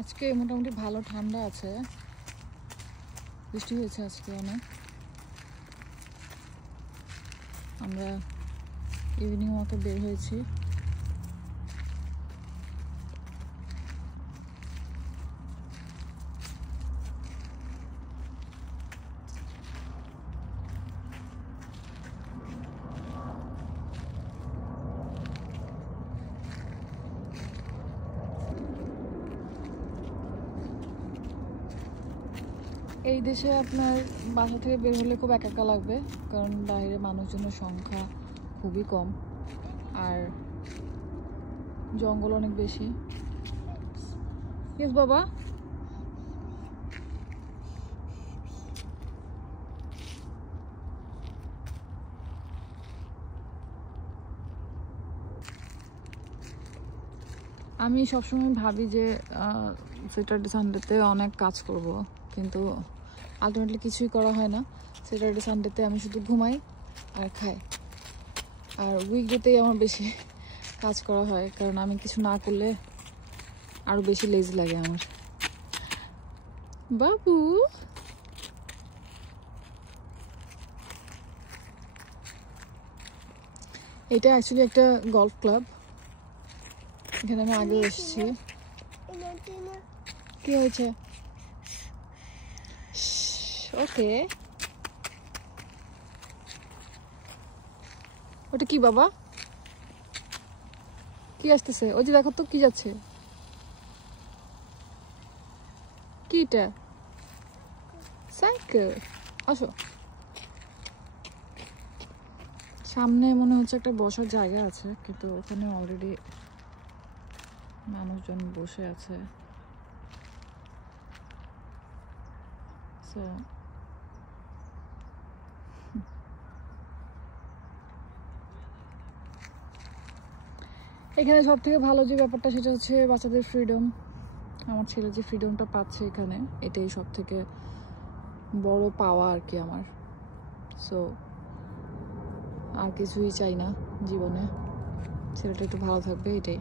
আজকে মোটামুটি ভালো ঠান্ডা আছে, বৃষ্টি হয়েছে আজকে অনেক। আমরা ইভিনিং ওয়াকে বের হয়েছি। এই দেশে আপনার বাসা থেকে বের হলে খুব একা একা লাগবে, কারণ বাইরে মানুষজনের সংখ্যা খুবই কম আর জঙ্গল অনেক বেশি। ইয়েস বাবা, আমি সবসময় ভাবি যে স্যাটারডে সানডেতে অনেক কাজ করব, কিন্তু আলটিমেটলি কিছুই করা হয় না। স্যাটারডে সানডেতে আমি শুধু ঘুমাই আর খাই, আর উইকডেতেই আমার বেশি কাজ করা হয়, কারণ আমি কিছু না করলে আরো বেশি লেজি লাগে আমার। বাবু, এটা অ্যাকচুয়ালি একটা গলফ ক্লাব, এখানে আমি আগে এসেছি। কি হয়েছে? ওকে, ওটা কি বাবা? কি আসতেছে? ওই যে দেখো তো কি যাচ্ছে, কি এটা? সাইকেল। আসো, সামনে মনে হচ্ছে একটা বসার জায়গা আছে, কিন্তু ওখানে অলরেডি মানুষজন বসে আছে। সো এখানে সব থেকে ভালো যে ব্যাপারটা সেটা হচ্ছে বাচ্চাদের ফ্রিডম। আমার ছেলে যে ফ্রিডমটা পাচ্ছে এখানে, এটাই সব থেকে বড় পাওয়া আর কি আমার। সো আর কিছুই চাই না জীবনে, ছেলেটা একটু ভালো থাকবে, এটাই।